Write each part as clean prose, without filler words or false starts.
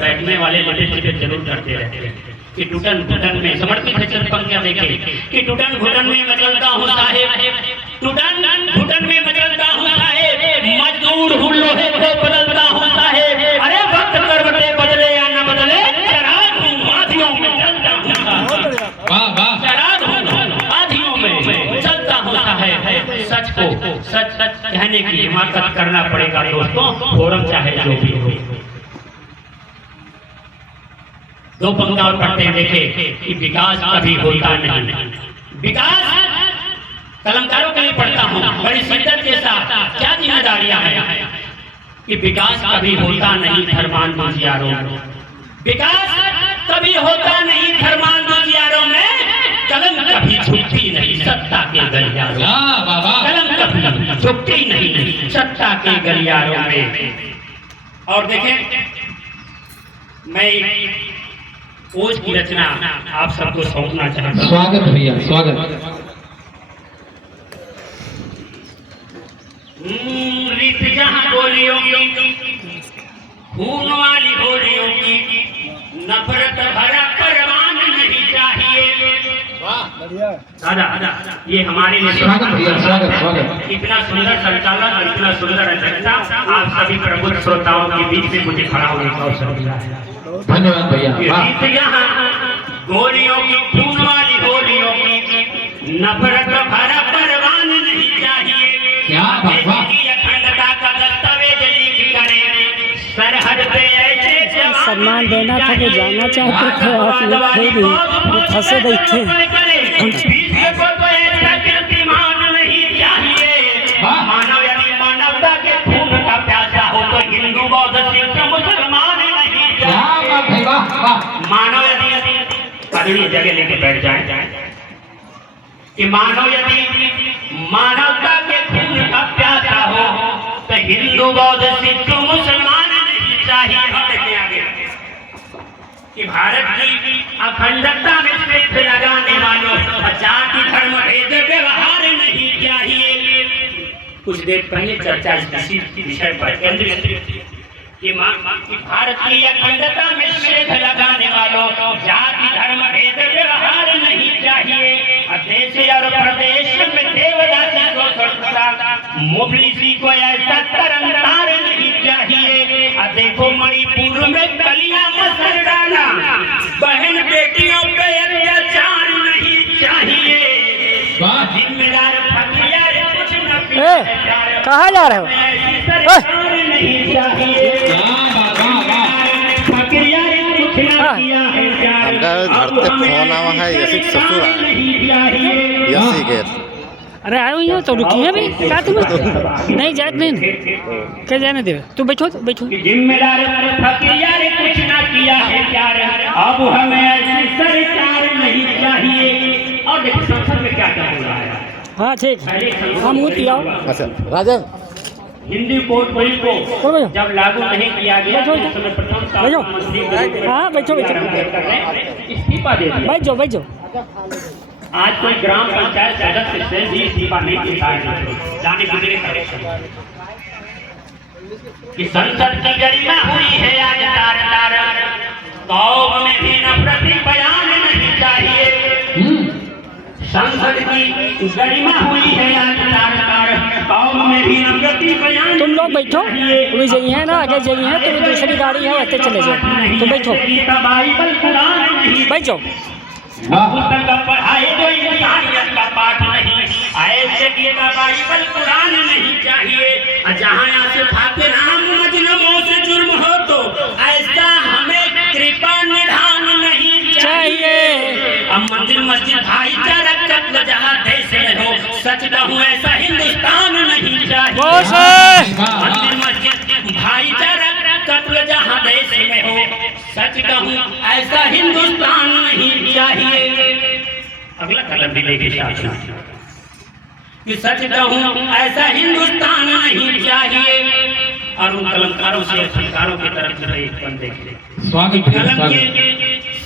बैठने वाले लेटे जरूर करते रहते हैं कि टूटन घुटन में समर्पित है चंद पंक्तियां देखे कि टूटन घुटन में मचलता हूँ साहेब, टूटन घुटन में मचलता हूँ साहेब, मजदूर हूँ लोहे को बदलता हूँ साहेब, अरे वक्त करवटे बदले या न बदले चराग हूँ आधियों में चलता हूँ, चराग हूँ आधियों में चलता हूँ साहेब। सच को सच सच कहने की हिमाकत करना पड़ेगा दोस्तों, फोरम चाहे जो भी हो। दो पंक्तियां और पढ़ते हैं देखे कि विकास कभी होता नहीं, विकास कलमकारों के लिए पढ़ता हूँ बड़ी शिद्दत के साथ, क्या जिम्मेदारियां हैं कि विकास कभी होता नहीं धर्मान दुजियारों में, विकास कभी होता नहीं धर्मान दुजियारों में, कलम कभी झुकती नहीं सत्ता के गलियारों, कलम कभी झुकती नहीं सत्ता के गलियारों में। और देखें मैं ओज की रचना आप सबको सौंपना चाहता हूं। स्वागत भैया स्वागत। रीत जहां गोलियों की खून वाली गोलियों की नफरत भरा परवान नहीं चाहिए। दादा ये हमारे लिए स्वागत भैया स्वागत स्वागत। इतना सुंदर संचालन और इतना सुंदर अध्यक्षता आप सभी प्रबुद्ध श्रोताओं के बीच में मुझे खड़ा होने का अवसर मिला है। धन्यवाद भैया। गोलियों की खून वाली गोलियों की नफरत भरा परवान नहीं चाहिए। क्या अखंडता का दस्तावेज लीक करे सरहद पे ऐसे सम्मान देना था कि जाना चाहते थे आप लोग थे भी फंसे बैठे। कीर्तिमान नहीं चाहिए। मानव यदि मानवता के खून का प्यासा हो तो हिंदू बौद्ध सिख मुसलमान मानव यदि अगली जगह लेके बैठ जाए कि मानव यदि मानवता के खून का प्यासा हो तो हिंदू बौद्ध सिख मुसलमान नहीं चाहिए। आगे कि भारत की अखंडता में स्थित लगाने वालों जाति धर्म भेद व्यवहार नहीं चाहिए। कुछ देर पहले चर्चा इसी विषय पर केंद्रित कि भारत की अखंडता में छेद लगाने वालों जाति धर्म भेद व्यवहार नहीं चाहिए। देश और प्रदेश में देवदासी को मुफलिसी को ऐसा तरंतार नहीं चाहिए। देखो मणिपुर में कलियां मसर डाला, बहन बेटियों पे अत्याचार नहीं चाहिए। जिम्मेदार कुछ न कहाँ जा रहे हो? नहीं चाहिए। घर पे फोन आवा है यसी ससुर यसी के। अरे आयो यहाँ तो रुकिए भी क्या तुम नहीं जात नहीं क्या जाने दे तू बैठो तो बैठो। जिम्मेदार कुछ ना किया है प्यार, अब हमें ऐसी सरकार नहीं चाहिए। और देखो संसद में क्या क्या हो रहा है। हाँ ठीक हम आओ। अच्छा राजन हिंदी कोड बिल को जब लागू नहीं किया गया तो समय प्रथम मंत्री हाँ बैठो इस्तीफा दे दिया। बैठ जाओ। आज कोई ग्राम पंचायत सदस्य से भी इस्तीफा नहीं दिया जाने गुजरे कि संसद की गरिमा हुई है आज तार कौम में भी नफरती बयान नहीं चाहिए। संसद की गरिमा हुई है आज तार कौम में भी नफरती बयान। तुम लोग बैठो वही जाइए है ना आगे जाइए है तो दूसरी गाड़ी है वैसे चले जाओ तो बैठो बैठ जाओ। पढ़ाई जो इंसानियत का पाठ नहीं ऐसे बाइबल कुरान नहीं चाहिए। जहाँ से खाते नाम मजलूमों से जुर्म हो तो ऐसा हमें कृपा निधान नहीं चाहिए। अब मंदिर मस्जिद भाईचारा कत्ल जहाँ देश में हो सच कहूँ ऐसा हिंदुस्तान नहीं चाहिए। मंदिर मस्जिद भाईचारा कत्ल जहाँ देश में हो सच कहूँ ऐसा हिंदुस्तान नहीं चाहिए। अगला कलम भी लेके साथ कि सच कहूँ ऐसा हिंदुस्तान नहीं चाहिए। और उन कलमकारों से फनकारों की तरफ से एक बंदे स्वागत कलम के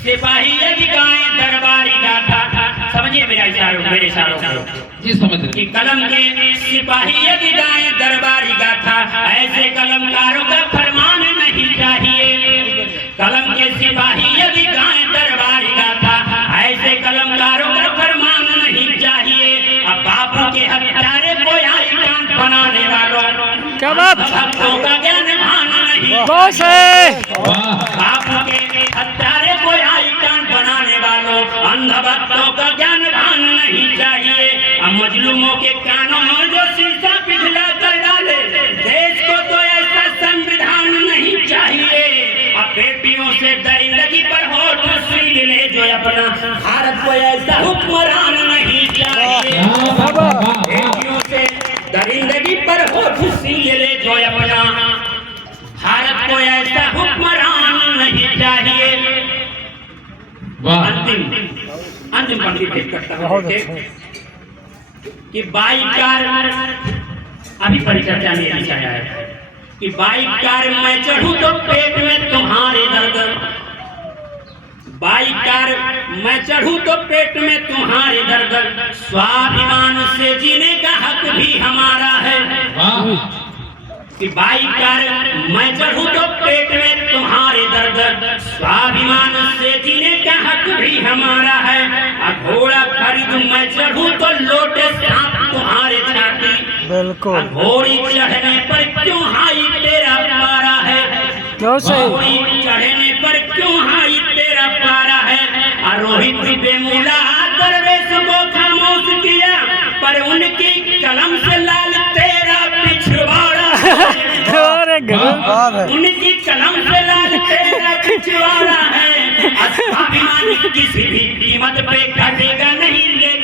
सिपाही अधिकाएं दरबारी गाथा समझिए मेरे इशारों को जी समझ रहे कि कलम के सिपाही अधिकाएं दरबारी गाथा ऐसे कलमकारों का फरमान नहीं चाहिए। कलम के सिपाही यदि गाएं दरबारी गाथा, ऐसे कलमकारों का फरमान नहीं चाहिए। अब बापू के हत्यारे को आइकन बनाने वालों, क्या बात? भक्तों का ज्ञान भान नहीं। बॉस है। वाह बापू के हत्यारे को आइकन बनाने वालों, अंध भक्तों का ज्ञान भान नहीं चाहिए। अब मजलूमों के कानों में जो शीशा पिघला कर डाले, देश को तो ऐसा संविधान नहीं चाहिए। अब बेटियों से दरिंदगी पर होठ सील ले जो अपना, भारत को ऐसा हुक्मरान नहीं चाहिए। बेटियों से दरिंदगी पर होठ सील ले जो अपना, भारत को ऐसा हुक्मरान नहीं चाहिए। वाह अंतिम पंक्ति भेद करता हूँ कि बाइक कार, अभी परिचर्चा में लिखा है कि बाइक कार मैं चढ़ूं तो पेट में तुम्हारे दर्द, बाइक कार मैं चढ़ूं तो पेट में तुम्हारे दर्द, स्वाभिमान से जीने का हक भी हमारा है। वाह कि बाइक कार मैं चढ़ूं तो पेट में तुम्हारे दर्द, स्वाभिमान से जीने का हक भी हमारा है। घोड़ा खरीदूं मैं चढ़ूं तो लोटे सांप तुम्हारे छाती, बिल्कुल। घोड़ी चढ़ने पर क्यों हाई तेरा पारा है, बहुत सही। घोड़ी चढ़ने पर क्यों हाई तेरा पारा है। रोहित बेमूला दरवेश को खामोश किया, पर उनकी कलम से लाल तेरा पिछवाड़ा है। अरे गजब। उनकी कलम से लाल तेरा पिछवाड़ा है। स्वाभिमान किसी भी कीमत पे घटेगा नहीं, लेकिन